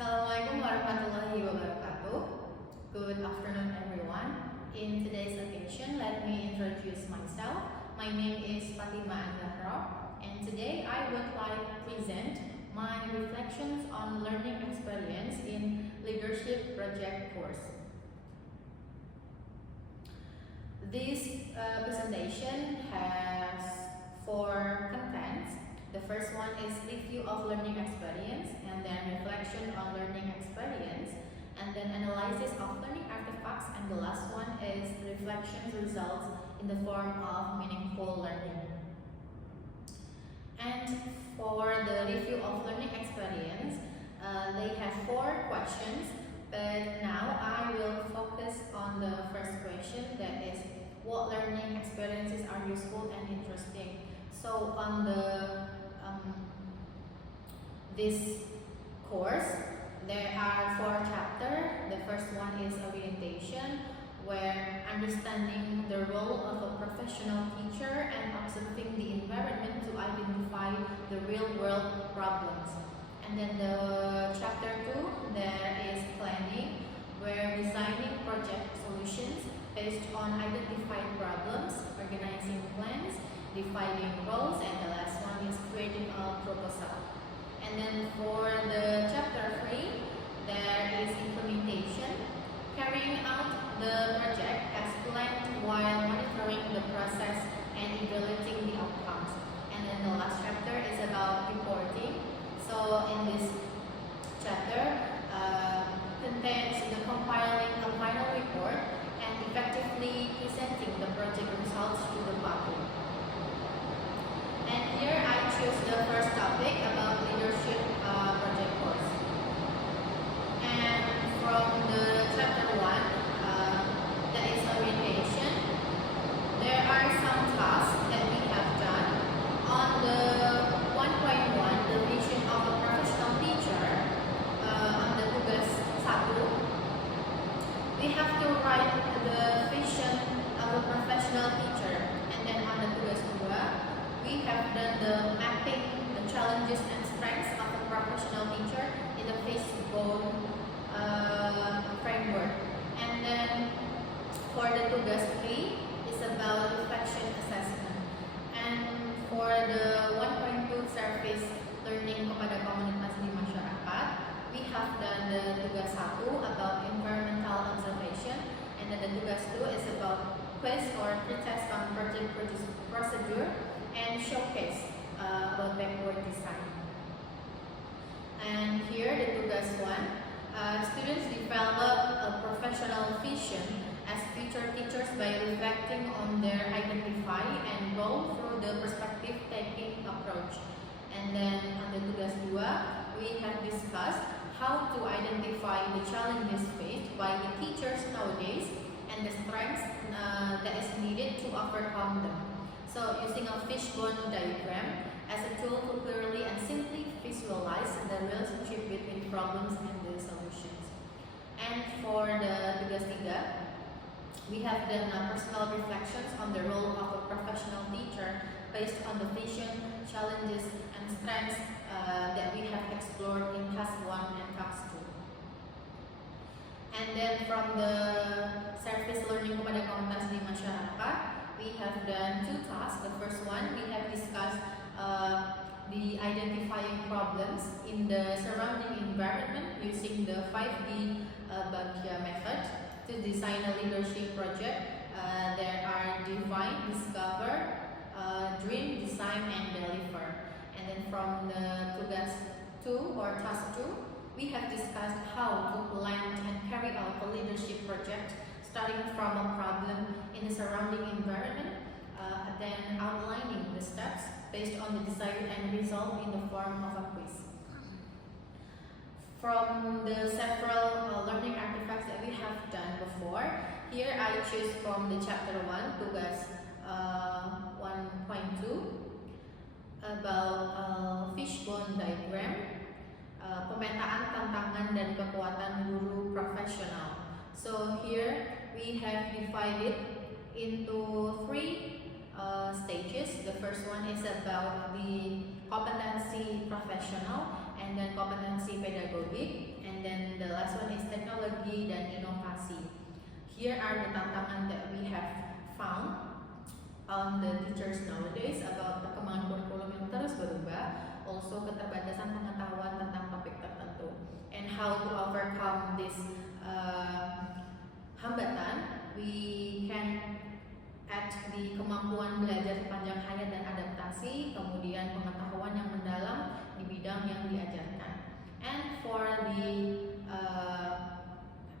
Assalamualaikum warahmatullahi wabarakatuh. Good afternoon, everyone. In today's occasion, let me introduce myself. My name is Fatima Anzahra, and today I would like to present my reflections on learning experience in leadership project course. This presentation has 4 contents. The first one is review of learning experience, and then reflection on learning experience, and then analysis of learning artifacts, and the last one is reflections results in the form of meaningful learning. And for the review of learning experience, they have 4 questions, but now I will focus on the first question, that is, what learning experiences are useful and interesting. So on this course, there are 4 chapters. The first one is orientation, where understanding the role of a professional teacher and observing the environment to identify the real-world problems. And then the chapter 2, there is planning, where designing project solutions based on identified problems, organizing plans, defining roles, and the last one is creating a proposal. And then for the chapter 3, there is implementation, carrying out the project as planned while monitoring the process and evaluating the outcomes. And then the last chapter is about reporting. So in this chapter contains the compiling a final report and effectively presenting the project results to the public. And here I choose the first topic about leadership project course. And from the chapter 1, that is orientation, there are some tasks that we have done. On the 1.1, the vision of a professional teacher, on the tugas 1, we have to write the vision of a professional teacher. And then on the tugas 2, we have done the mapping the challenges and strengths of a professional teacher in the Fishbone framework. And then for the tugas 3 is about reflection assessment. And for the 1.2 service learning kepada komunitas di masyarakat, we have done the tugas 1 about environmental observation, and then the tugas 2 is about quiz or pretest on project procedure and showcase about backward design. And here the tugas 1, students develop a professional vision as future teachers by reflecting on their identify and role through the perspective taking approach. And then on the tugas 2, we have discussed how to identify the challenges faced by the teachers nowadays and the strengths that is needed to overcome them. So using a fishbone diagram as a tool to clearly and simply visualize the relationship between problems and the solutions. And for the tugas 3, we have done personal reflections on the role of a professional teacher based on the vision, challenges, and strengths that we have explored in task 1 and task 2. And then from the service learning kepada komunitas di masyarakat, we have done 2 tasks. The first one, we have discussed the identifying problems in the surrounding environment using the 5D Baghya method to design a leadership project. There are define, discover, dream, design, and deliver. And then from the tugas 2 or task 2, we have discussed how to plan and carry out a leadership project, starting from a problem in the surrounding environment, then outlining the steps based on the desired end result in the form of a quiz. From the several learning artifacts that we have done before, here I choose from the chapter 1, tugas 1.2, about fishbone diagram, pemetaan tantangan dan kekuatan guru profesional. So here we have divided into 3 stages. The first one is about the competency professional, and then competency pedagogic, and And then the last one is teknologi dan inovasi. Here are the tantangan that we have found on the teachers nowadays about perkembangan kurikulum yang terus berubah, also keterbatasan pengetahuan tentang topik tertentu, and how to overcome this hambatan. We can add the kemampuan belajar sepanjang hayat dan adaptasi, kemudian pengetahuan yang mendalam di bidang yang diajarkan. And for the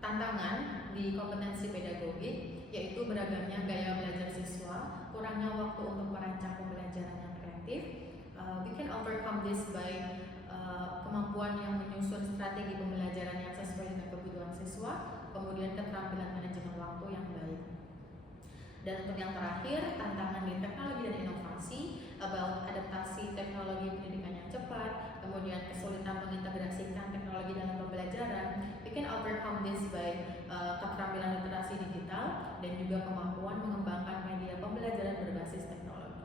tantangan di kompetensi pedagogik, yaitu beragamnya gaya belajar siswa, kurangnya waktu untuk merancang pembelajaran yang kreatif. We can overcome this by kemampuan yang menyusun strategi pembelajaran yang sesuai dengan kebutuhan siswa, kemudian keterampilan manajemen waktu yang baik. Dan untuk yang terakhir, tantangan di teknologi dan inovasi, about adaptasi teknologi pendidikan yang cepat, kemudian kesulitan mengintegrasikan teknologi dalam pembelajaran. We can overcome this by keterampilan literasi digital dan juga kemampuan mengembangkan media pembelajaran berbasis teknologi.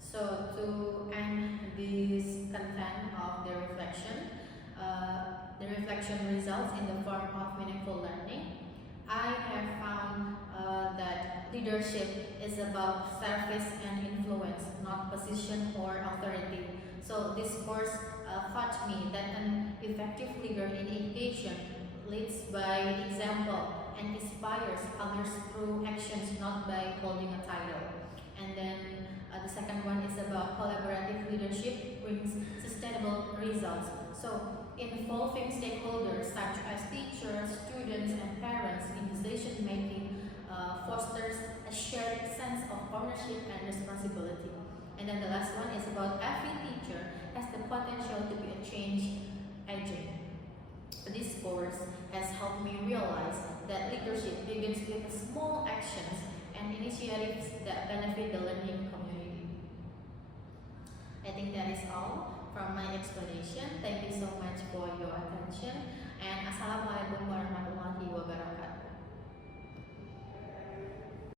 So to end this content of the reflection results in the form of meaningful learning. I have found that leadership is about service and influence, not position or authority. So this course taught me that an effective leader in education leads by example and inspires others through actions, not by holding a title. And then the second one is about collaborative leadership brings sustainable results. So involving stakeholders such as teachers, students, and parents in decision making fosters a shared sense of ownership and responsibility. And then the last one is about every teacher has the potential to be a change agent. This course has helped me realize that leadership begins with small actions and initiatives that benefit the learning community. I think that is all from my explanation. Thank you so much for your attention, and Assalamualaikum